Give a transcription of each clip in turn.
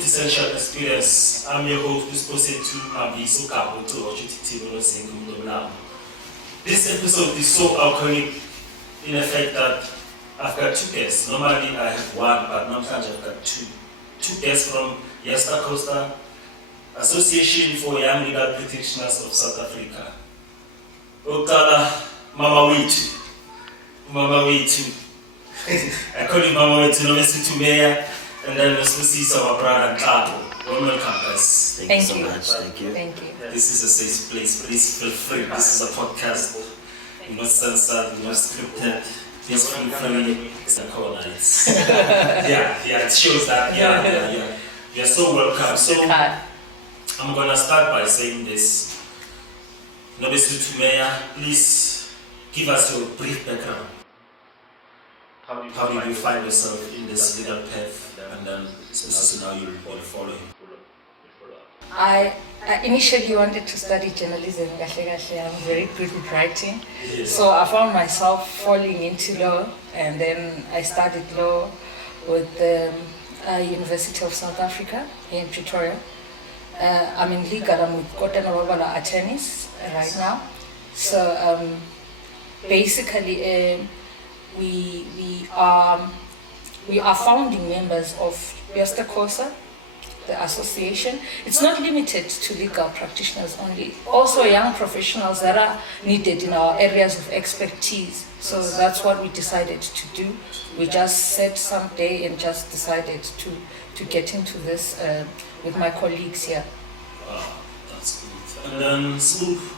quintessential experience. I'm your host, Sibusiso, Justa Causa Association. This episode is so iconic in effect that I've got two guests. Normally I have one, but now I've got two. Two guests from Justa Causa Association for Young Legal Practitioners of South Africa. Okala Mama Wethu. I call you Mama Wethu, Nobesuthu Meyer, and then Sibusiso, our brother Nhlapo. Welcome, guys. Thank you so much. Thank you. This is a safe place. Please feel free. This is a podcast. You're not censored, you're not scripted. Please feel free. It's a call nice. It shows that. You're so welcome. So I'm gonna start by saying this. Nobesuthu Meyer, please give us your brief background. How did you find yourself in this legal path, and then so now you're following? I initially wanted to study journalism. I'm very good at writing, so I found myself falling into law, and then I studied law with the University of South Africa here in Pretoria. I'm in legal. I'm with Kota Nobabala attorneys right now. So basically, we are founding members of Justa Causa, the association. It's not limited to legal practitioners only, also young professionals that are needed in our areas of expertise. So that's what we decided to do. We just set some day and just decided to get into this with my colleagues here. Wow, that's good. And then Sibu.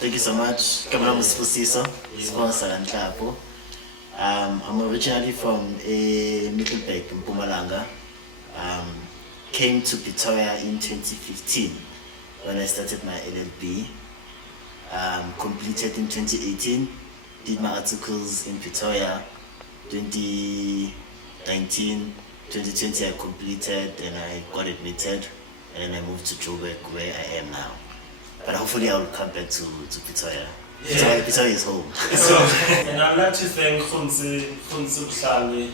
Thank you so much. My name is Sibusiso, sponsor Nhlapo. I'm originally from Middelburg in Mpumalanga. Came to Pretoria in 2015 when I started my LLB. Completed in 2018. Did my articles in Pretoria. 2019, 2020 I completed and I got admitted, and I moved to Joburg where I am now. But hopefully I will come back to Pretoria. Pretoria is home. And I'd like to thank Khunzi Buhlale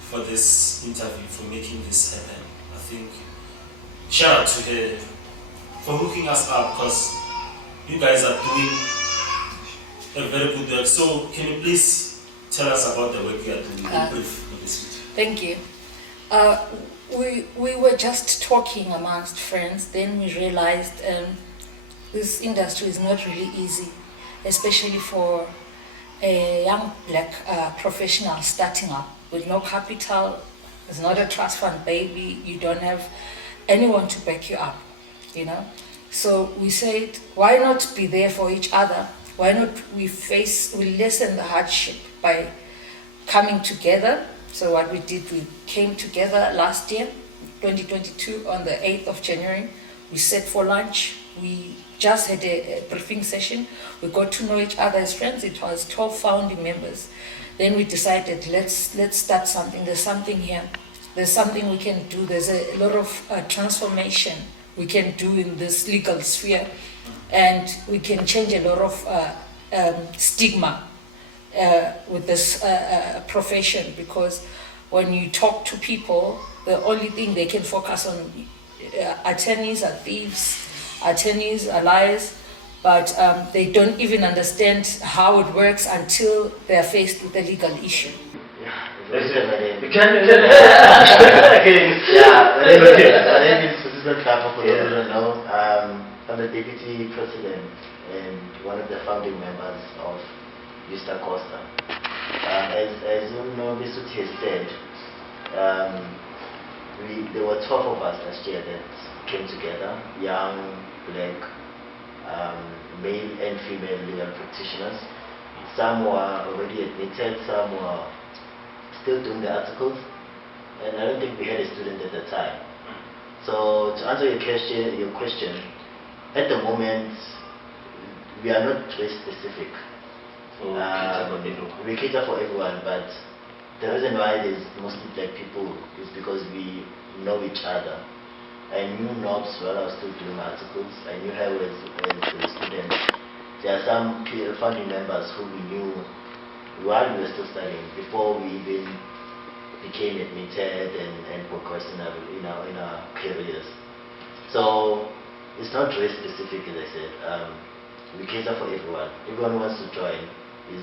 for this interview, for making this happen. I think, shout out to her for hooking us up, because you guys are doing a very good work. So can you please tell us about the work you are doing in brief with this video? Thank you. We were just talking amongst friends, then we realized this industry is not really easy, especially for a young black professional starting up with no capital. It's not a trust fund baby. You don't have anyone to back you up, So we said, why not be there for each other? Why not we lessen the hardship by coming together? So what we did, we came together last year, 2022, on the 8th of January. We sat for lunch. We just had a briefing session. We got to know each other as friends. It was 12 founding members. Then we decided, let's start something. There's something here. There's something we can do. There's a lot of transformation we can do in this legal sphere, and we can change a lot of stigma with this profession, because when you talk to people, the only thing they can focus on, attorneys are thieves, attorneys are liars, but they don't even understand how it works until they're faced with a legal issue. My name is Nhlapo, for those who don't know. I'm the deputy president and one of the founding members of Justa Causa. As you know, Nobesuthu has said, there were 12 of us last year that came together, young, black, male and female legal practitioners. Some were already admitted, some were still doing the articles, and I don't think we had a student at the time. So to answer your question, at the moment we are not race specific. We cater for everyone, but the reason why there's mostly black people is because we know each other. I knew Nobs while I was still doing my articles. I knew her as a student. There are some founding members who we knew while we were still studying, before we even became admitted and progressed in our careers. So it's not race specific, as I said. We cater for everyone. Everyone who wants to join is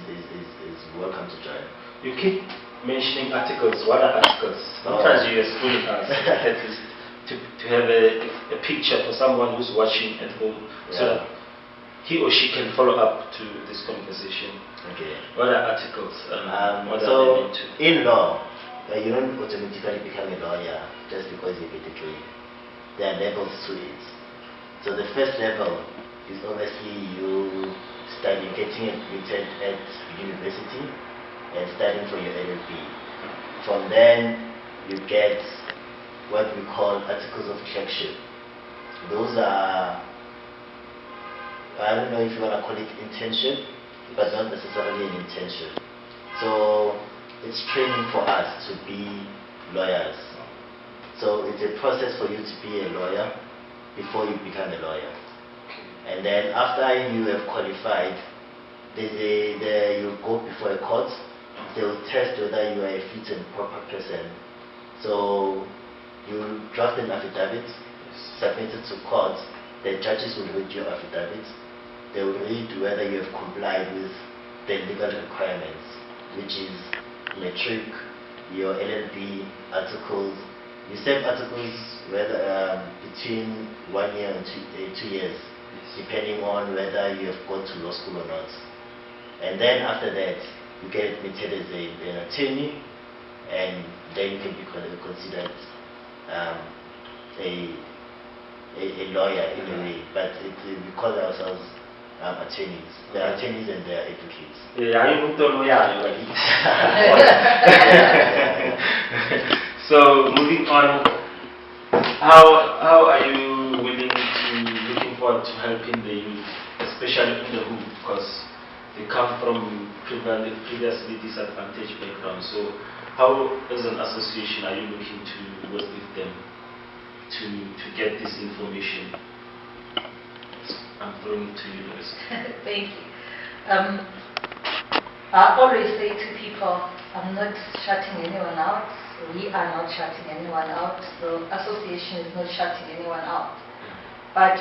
welcome to join. You keep mentioning articles. What are articles? Sometimes you explain us that is to have a picture for someone who's watching at home, so that he or she can follow up to this conversation. Okay. What are articles? What so are they into? in law, you don't automatically become a lawyer just because you have a degree. There are levels to it. So the first level is obviously you getting admitted at university and studying for your LLB. From then you get what we call articles of clerkship. Those are, I don't know if you want to call it internship, but not necessarily an internship. So it's training for us to be lawyers. So it's a process for you to be a lawyer before you become a lawyer. And then after you have qualified, you go before a court. They will test whether you are a fit and proper person. So you draft an affidavit, submit it to court. The judges will read your affidavit. They will read whether you have complied with the legal requirements, which is metric, your LLB articles. You save articles whether between 1 year and 2 years, depending on whether you have gone to law school or not. And then after that, you get admitted as an attorney, and then you can be considered a lawyer in a way. But we call ourselves attorneys. There are attorneys and there are advocates. So moving on, how are you looking forward to helping the youth, especially in the hood, because they come from previously disadvantaged backgrounds. So how, as an association, are you looking to work with them to get this information? I'm throwing it to you, Lois. Thank you. I always say to people, I'm not shutting anyone out. We are not shutting anyone out. The association is not shutting anyone out. But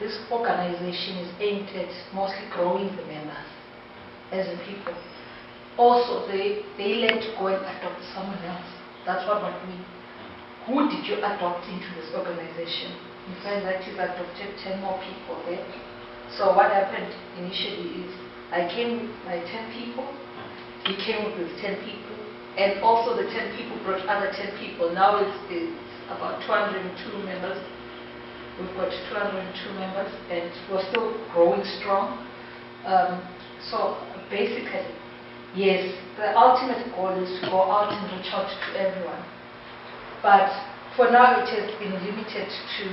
this organization is aimed at mostly growing the members as a people. Also, they learn to go and adopt someone else. That's what we mean. Who did you adopt into this organization? You find that you've adopted 10 more people there. So what happened initially is I came with my 10 people, he came with his 10 people, and also the 10 people brought other 10 people. Now it's about 202 members. We've got 202 members and we're still growing strong. So basically, yes, the ultimate goal is to go out and reach out to everyone. But for now it has been limited to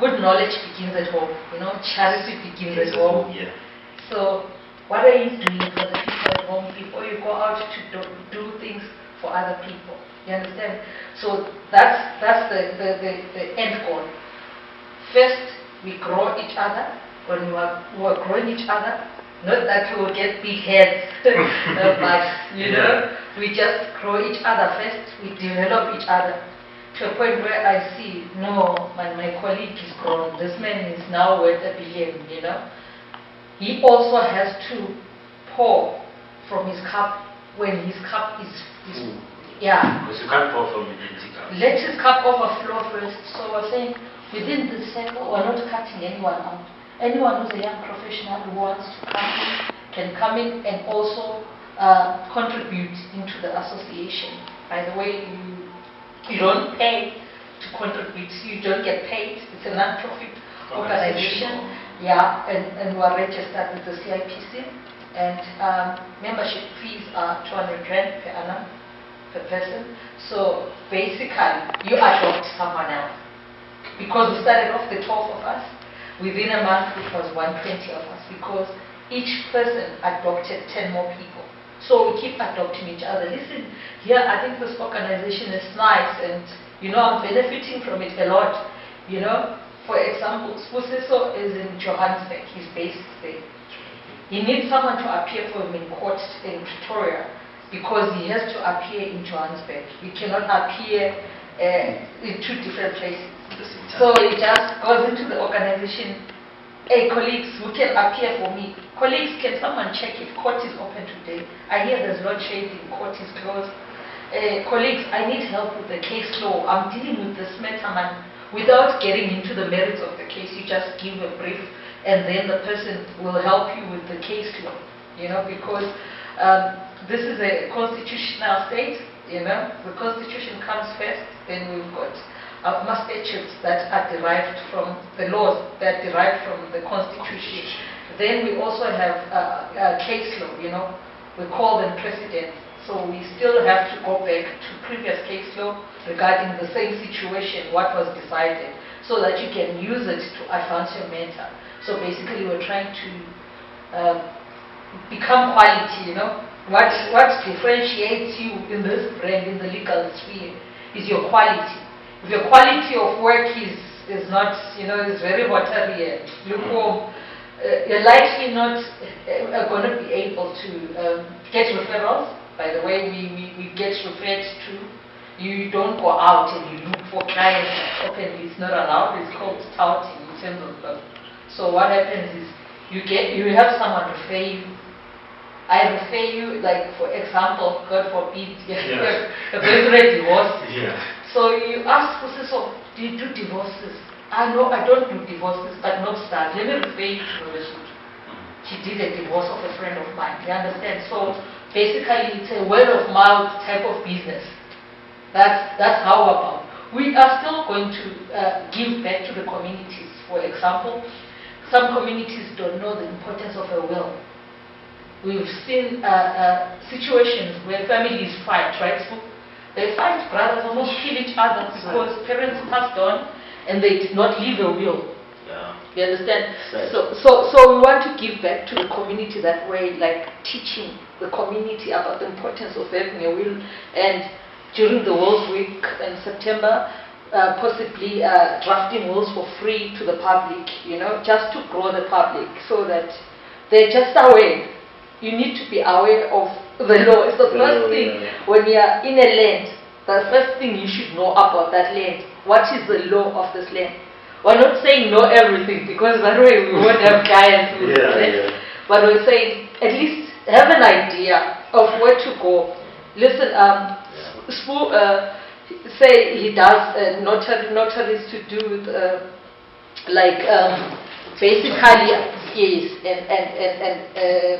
good knowledge begins at home. Charity begins at home. Yeah. So what are you doing for the people at home before you go out to do things for other people? You understand? So that's the end goal. First, we grow each other. When we are growing each other, not that we will get big heads, but we just grow each other first. We develop each other to a point where I see, no, my colleague is grown. This man is now worth $1 billion. He also has to pour from his cup when his cup is yeah. Because you can't pour from an empty cup. Let his cup overflow first. So we're saying within this circle, we're not cutting anyone out. Anyone who's a young professional who wants to come in can come in and also contribute into the association. By the way, you don't pay to contribute. You don't get paid. It's a non-profit organization. Yeah, and we're registered with the CIPC. And membership fees are 200 rand per annum per person. So basically, you adopt someone else. Because we started off the 12 of us, within a month it was 120 of us, because each person adopted 10 more people. So we keep adopting each other. Listen, here I think this organization is nice, and I'm benefiting from it a lot. For example, Sibusiso is in Johannesburg, he's based there. He needs someone to appear for him in court in Pretoria. because he has to appear in Johannesburg. He cannot appear in two different places. So he just goes into the organization. Hey, colleagues, who can appear for me? Colleagues, can someone check if court is open today? I hear there's load shedding, court is closed. Colleagues, I need help with the case law. I'm dealing with this matter, man. Without getting into the merits of the case, you just give a brief, and then the person will help you with the case law. Because this is a constitutional state. The constitution comes first, then we've got statutes that are derived from the laws that are derived from the constitution. Then we also have case law, we call them precedents. So we still have to go back to previous case law regarding the same situation, what was decided, so that you can use it to advance your matter. So basically we're trying to become quality, What differentiates you in this brand, in the legal sphere, is your quality. If your quality of work is not, is very watery and lukewarm, you're likely not going to be able to get referrals. By the way, we get referred to. You don't go out and you look for clients openly. It's not allowed. It's called touting in terms of law. So what happens is you have someone refer you. I refer you, like for example, God forbid, a very divorce. Yeah. So you ask, so do you do divorces? I know I don't do divorces, but not start. Let me refer you to Nobesuthu. She did a divorce of a friend of mine. You understand? So basically, it's a word of mouth type of business. That's how about. We are still going to give back to the communities. For example, some communities don't know the importance of a will. We've seen situations where families fight, right? So they fight, brothers almost kill each other because parents passed on and they did not leave a will. Yeah. You understand? Right. So we want to give back to the community that way, like teaching the community about the importance of having a will, and during the Wills Week in September, possibly drafting wills for free to the public, just to grow the public so that they're just aware. You need to be aware of the law. It's the first thing when you're in a land, the first thing you should know about that land. What is the law of this land? We're not saying know everything, because that way we won't have clients. But we're saying at least have an idea of where to go. Listen, say he does notaries to do with basically yes, and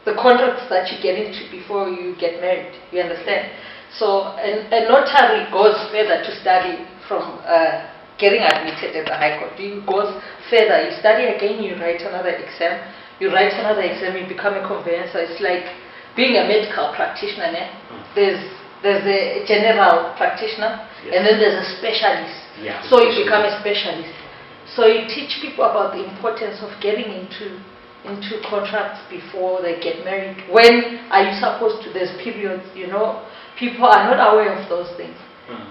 the contracts that you get into before you get married. You understand? So a notary goes further to study from getting admitted at the High Court. You go further, you study again, you write another exam. You write another exam, you become a conveyancer. It's like being a medical practitioner. There's a general practitioner, and then there's a specialist. Yeah, so you become a specialist. So you teach people about the importance of getting into contracts before they get married. When are you supposed to? There's periods, people are not aware of those things.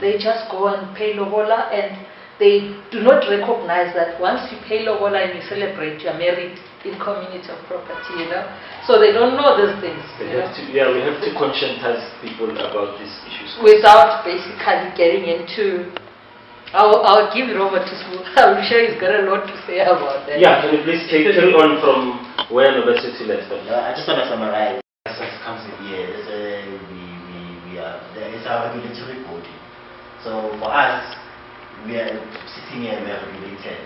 They just go and pay lobola, and they do not recognize that once you pay lobola and you celebrate, you are married in community of property, So they don't know these things. We have to conscientize people about these issues. Without basically getting into. I'll give it over to Sue. I'm sure he's got a lot to say about that. Yeah, can you please carry on from where Nobesuthu left off? I just want to summarize. As comes in here, there is our regulatory body. So for us, we are sitting here, we are regulated.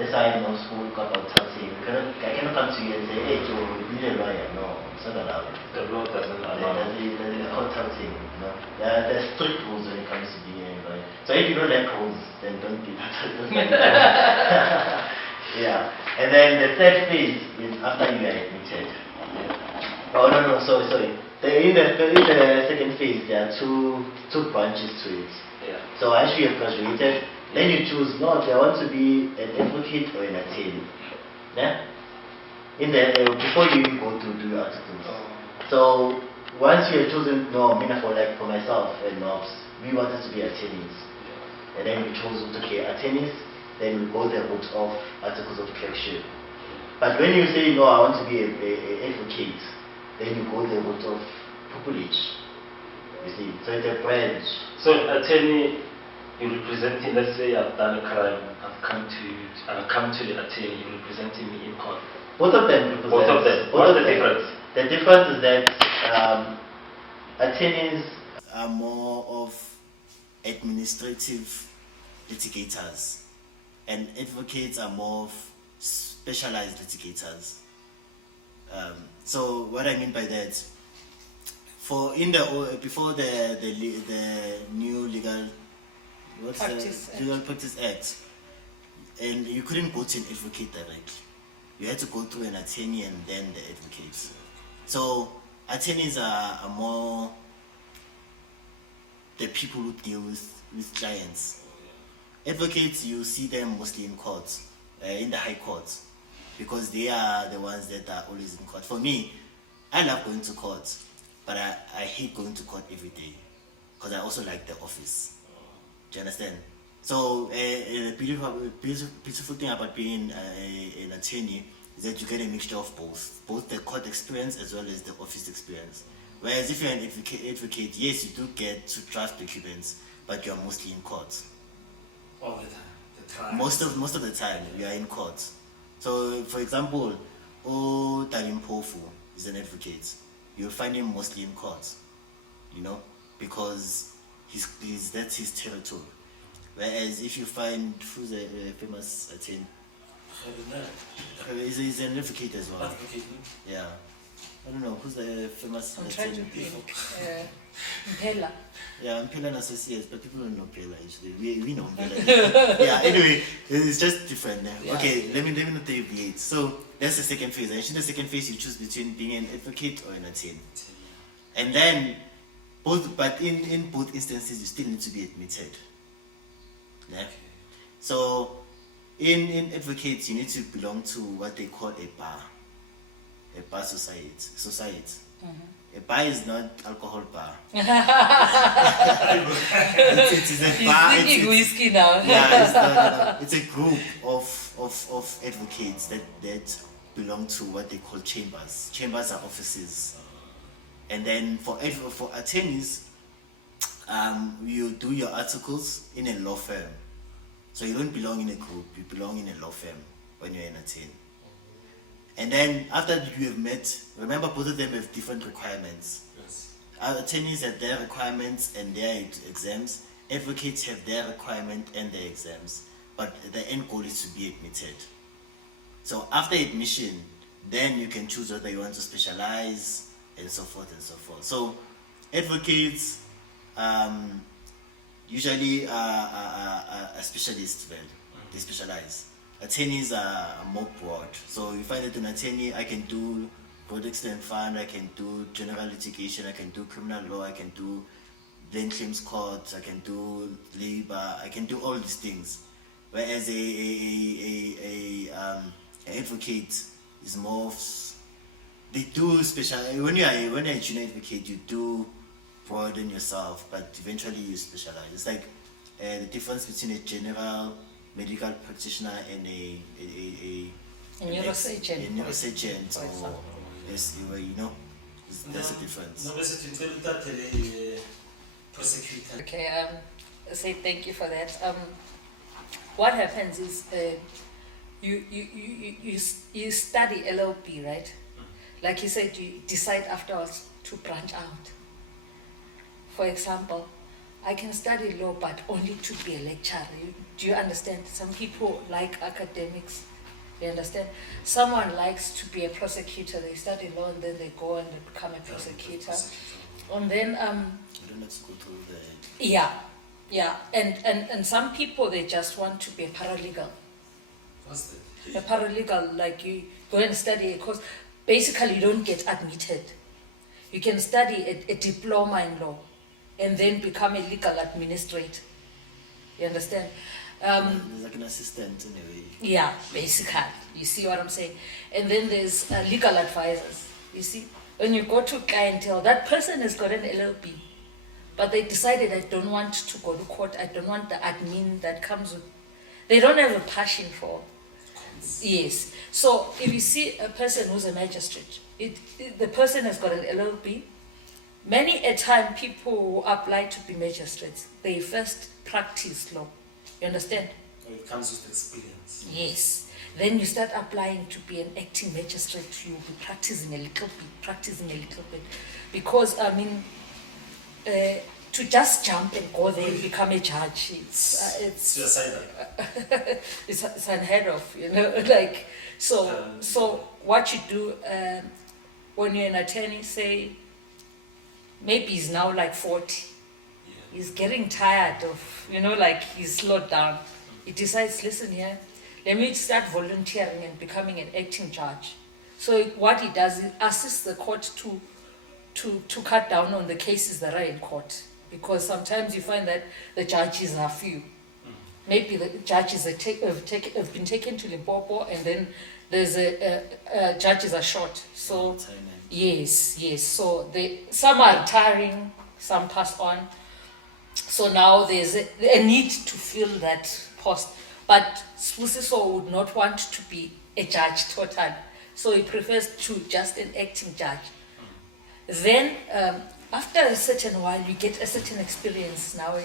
That's why I spoke about touting. I cannot come to you and say, hey Joe, you need a lawyer. No, it's not allowed. The law doesn't allow. There's called touting. There are strict rules when it comes to being a lawyer. So if you don't like rules, then don't be that. Yeah. And then the third phase is after you are admitted. Oh no, sorry. In the second phase, there are two branches to it. Yeah. So as you have graduated, then you choose, do I want to be an advocate or an attorney? Yeah? Before you even go to do your articles. So once you have chosen, for myself and Nobs, we wanted to be attorneys. And then we chose, attorneys, then we go the route of articles of clerkship. But when you say, I want to be an advocate, then you go the route of pupillage. You see, so it's a branch. So an attorney, you're representing, let's say I've done a crime, I've come to the attorney, you're representing me in court. Both of them represent. Both of them. What's the difference? The difference is that attorneys are more of administrative litigators, and advocates are more of specialized litigators. So what I mean by that, before the new legal practice act, and you couldn't go to an advocate directly. You had to go through an attorney and then the advocates. So attorneys are more the people who deal with clients. Advocates, you see them mostly in court, in the high court, because they are the ones that are always in court. For me, I love going to court, but I hate going to court every day, because I also like the office. Do you understand? So a beautiful thing about being an attorney is that you get a mixture of both the court experience as well as the office experience. Whereas if you're an advocate, yes, you do get to draft documents, but you're mostly in court. All the time. Most of the time, we are in court. So, for example, Nhlapo is an advocate. You'll find him mostly in court, because that's his territory. Whereas if you find who's a famous attorney, he's an advocate as well. Yeah. I don't know, who's the famous I'm trying to attorney? think. Mpela. Yeah, Mpela and Associates, but people don't know Mpela actually. We know Mpela. Yeah, anyway, it's just different. Yeah. Okay, let me not deviate. So that's the second phase. And in the second phase, you choose between being an advocate or an attorney. And then, in both instances, you still need to be admitted. Yeah. So, in advocates, you need to belong to what they call a bar society. A bar is not alcohol bar. It is a bar. He's drinking whiskey now. Yeah, it's a group of advocates that belong to what they call chambers. Chambers are offices. And then for attorneys, you do your articles in a law firm. So you don't belong in a group, you belong in a law firm when you're an attorney. And then after you have met, remember both of them have different requirements. Yes. Our attorneys have their requirements and their exams. Advocates have their requirement and their exams. But the end goal is to be admitted. So after admission, then you can choose whether you want to specialize and so forth and so forth. So advocates usually are specialists, well, they specialize. Attorneys are more broad. So you find that an attorney, I can do products and fund, I can do general litigation, I can do criminal law, I can do land claims court, I can do labor, I can do all these things. Whereas an advocate is more of, they do special. When you're a junior advocate, you do broaden yourself, but eventually you specialize. It's like the difference between a general medical practitioner and a neurosurgeon. A neurosurgeon, or yes, there's a difference. Nobesuthu, prosecutor. Okay, say thank you for that. What happens is you study LLB, right? Like you said, you decide afterwards to branch out. For example, I can study law but only to be a lecturer. Do you understand? Some people like academics. You understand? Someone likes to be a prosecutor. They study law and then they go and they become a prosecutor. And then I don't have to go through the. Yeah. And some people, they just want to be a paralegal. What's that? A paralegal, like you go and study a course. Basically, you don't get admitted. You can study a diploma in law and then become a legal administrator. You understand? There's like an assistant in a way. Yeah, basically. You see what I'm saying? And then there's legal advisors. You see? When you go to clientele, that person has got an LLB. But they decided, I don't want to go to court. I don't want the admin that comes with. They don't have a passion for. Yes. So if you see a person who's a magistrate, the person has got an LLB, many a time people who apply to be magistrates, they first practice law. You understand? When it comes with experience. Yes. Then you start applying to be an acting magistrate. You'll be practicing a little bit. Because, I mean, to just jump and go there and become a judge, it's Suicidal. it's unheard of, you know, like, so what you do, when you're an attorney, say, maybe he's now like 40, he's getting tired of, you know, like he's slowed down. He decides, listen here, let me start volunteering and becoming an acting judge. So what he does, he assists the court to cut down on the cases that are in court. Because sometimes you find that the judges are few. Maybe the judges have been taken to Limpopo, and then there's judges are short. So yes. So some are retiring, some pass on. So now there's a need to fill that post. But Sibusiso would not want to be a judge total. So he prefers to just an acting judge. Then after a certain while, you get a certain experience. Now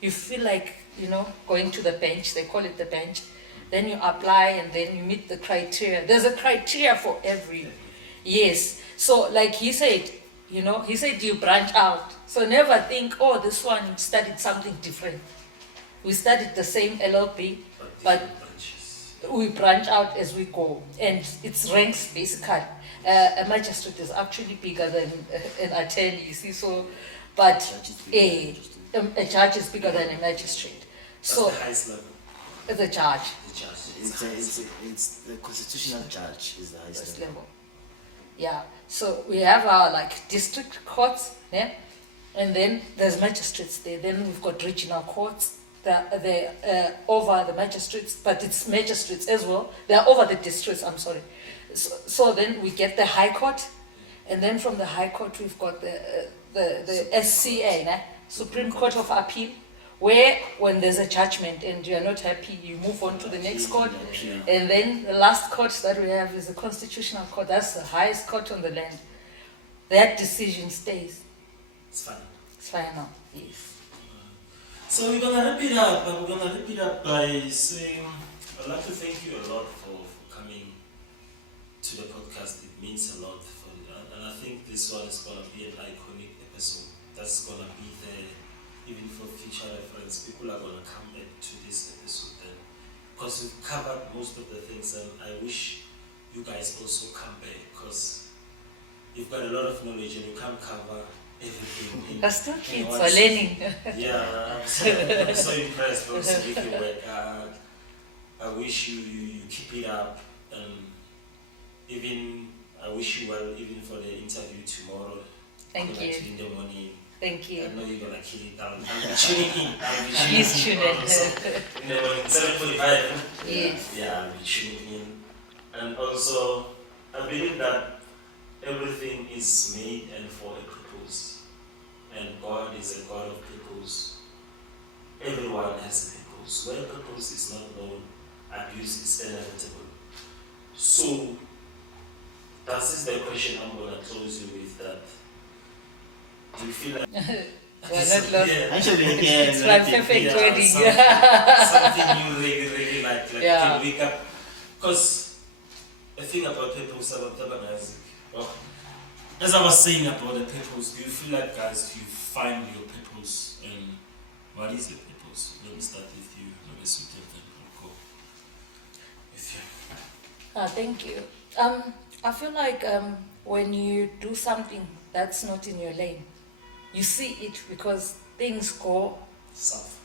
you feel like, you know, going to the bench. They call it the bench. Then you apply, and then you meet the criteria. There's a criteria for every. Yes. So like he said, you know, he said you branch out. So never think, oh, this one studied something different. We studied the same LLB, but we branch out as we go. And it's ranks basically. A magistrate is actually bigger than an attorney, you see, so, but a judge is bigger than a magistrate. So, the highest level. The judge. It's the constitutional judge is the highest level. Yeah, so we have our like district courts, yeah, and then there's magistrates there. Then we've got regional courts. They're over the magistrates, but it's magistrates as well. They're over the districts, I'm sorry. So then we get the High Court, and then from the High Court we've got the SCA, Supreme Court of Appeal, where when there's a judgment and you're not happy, you move on to the next court. And then the last court that we have is the Constitutional Court. That's the highest court on the land. That decision stays. It's fine. It's final, yes. So we're gonna wrap it up by saying, I'd like to thank you a lot for coming to the podcast. It means a lot for and I think this one is gonna be an iconic episode that's gonna be there even for future reference. People are gonna come back to this episode then, because we've covered most of the things, and I wish you guys also come back, because you've got a lot of knowledge and you can't cover everything. We're still kids, we're learning. Yeah, I'm so impressed also with your work. I wish you keep it up, and even I wish you well even for the interview tomorrow. Thank you. In the morning. Thank you. I know you're gonna kill it. I'll be tuning in. Please tune in. So, in the morning, 7:45. Yes. Yeah, I'll be tuning in. And also, I believe that everything is made and for a purpose. And God is a God of purpose. Everyone has a purpose. Where purpose is not known, abuse is inevitable. So, that is the question I'm going to close you with. That do you feel like We're not lost. Actually, It's like perfect wedding. something you really like Yeah. can wake up. Because the thing about purpose, as I was saying about the purpose, do you feel like, guys, you find your purpose, and what is your purpose? Let me start with you, Nobesuthu, and then we'll go with you. Thank you. I feel like when you do something that's not in your lane, you see it because things go South.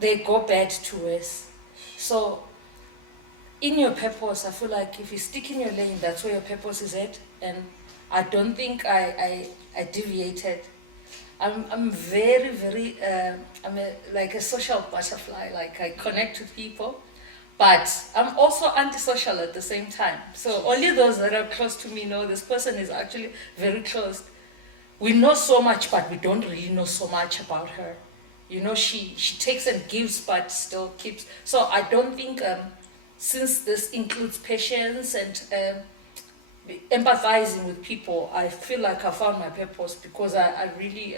they go bad to worse. So in your purpose, I feel like if you stick in your lane, that's where your purpose is at. And I don't think I deviated. I'm very, very, like a social butterfly. Like I connect with people, but I'm also antisocial at the same time. So only those that are close to me know this person is actually very close. We know so much, but we don't really know so much about her. You know, she takes and gives, but still keeps. So I don't think, since this includes patience and empathizing with people. I feel like I found my purpose because I really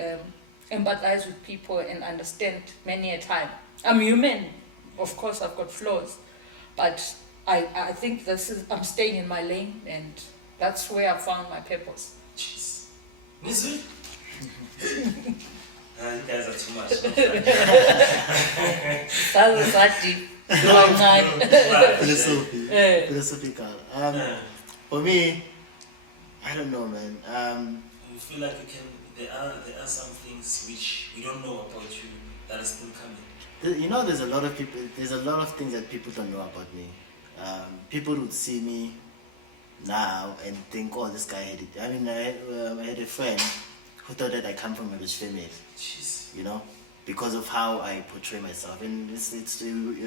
empathize with people and understand many a time. I'm human, of course I've got flaws, but I think I'm staying in my lane, and that's where I found my purpose. Jeez. Nizwi? You guys are too much. That was that deep. Philosophical. For me, I don't know, man. You feel like there are some things which we don't know about you that are still coming. You know, there's a lot of things that people don't know about me. People would see me now and think, oh, this guy had it. I mean, I had a friend who thought that I come from a rich family. Jeez. You know, because of how I portray myself. And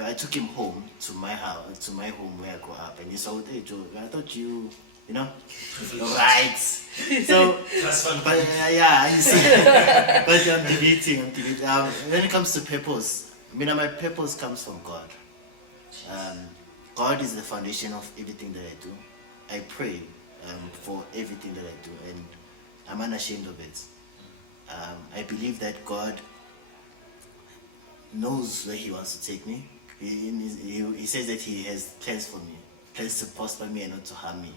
I took him home to my house, to my home where I grew up, and he saw, hey Joe, I thought you know, right. So, but yeah, you see, but I'm debating. When it comes to purpose, I mean, my purpose comes from God. God is the foundation of everything that I do. I pray for everything that I do, and I'm unashamed of it. I believe that God knows where He wants to take me. He says that He has plans for me, plans to prosper me and not to harm me,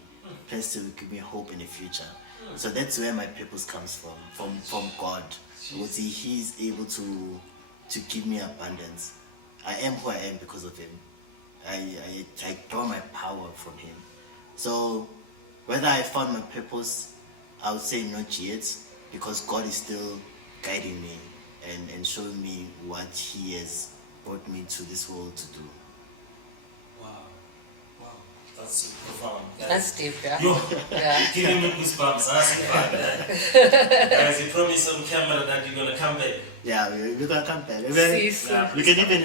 plans to give me hope in the future. So that's where my purpose comes from God. Because He's able to give me abundance. I am who I am because of Him. I draw my power from Him. So whether I found my purpose, I would say not yet, because God is still guiding me and showing me what He has brought me to this world to do. Wow. That's so profound. That's deep, yeah. Yo, Yeah. giving me goosebumps. That's fun. Guys, you promise on camera that you're gonna come back. Yeah, we're gonna come back. Yeah. We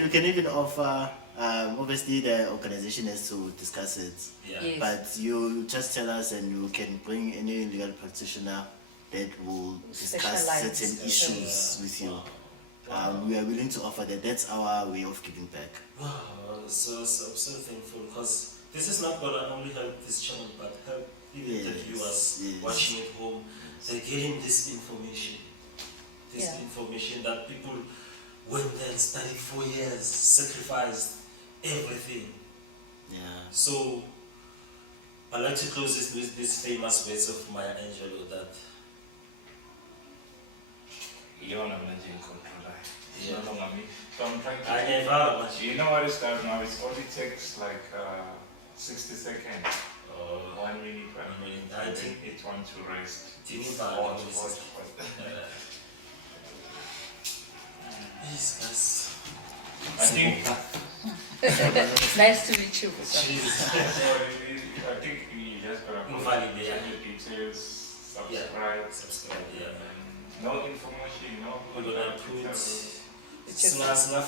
can even offer. Obviously, the organization has to discuss it. Yeah. Yes. But you just tell us, and we can bring any legal practitioner that will discuss Specialized. certain issues with you. We are willing to offer that. That's our way of giving back. Wow, so I'm so thankful, because this is not going to only help this channel, but help even the viewers watching at home. They're getting this information. Information that people went there and studied 4 years, sacrificed everything. Yeah. So I'd like to close this with these famous words of Meyer that you're not managing controller. Yeah. No longer me. So I'm trying to. I never much. You know what it does now? It only takes like 60 seconds. 1 minute. I think it wants to rest. Yes, guys. I think. Nice to meet you. I think we just gotta put the details, subscribe, Yeah. no information, no. We're gonna put It's just- Singa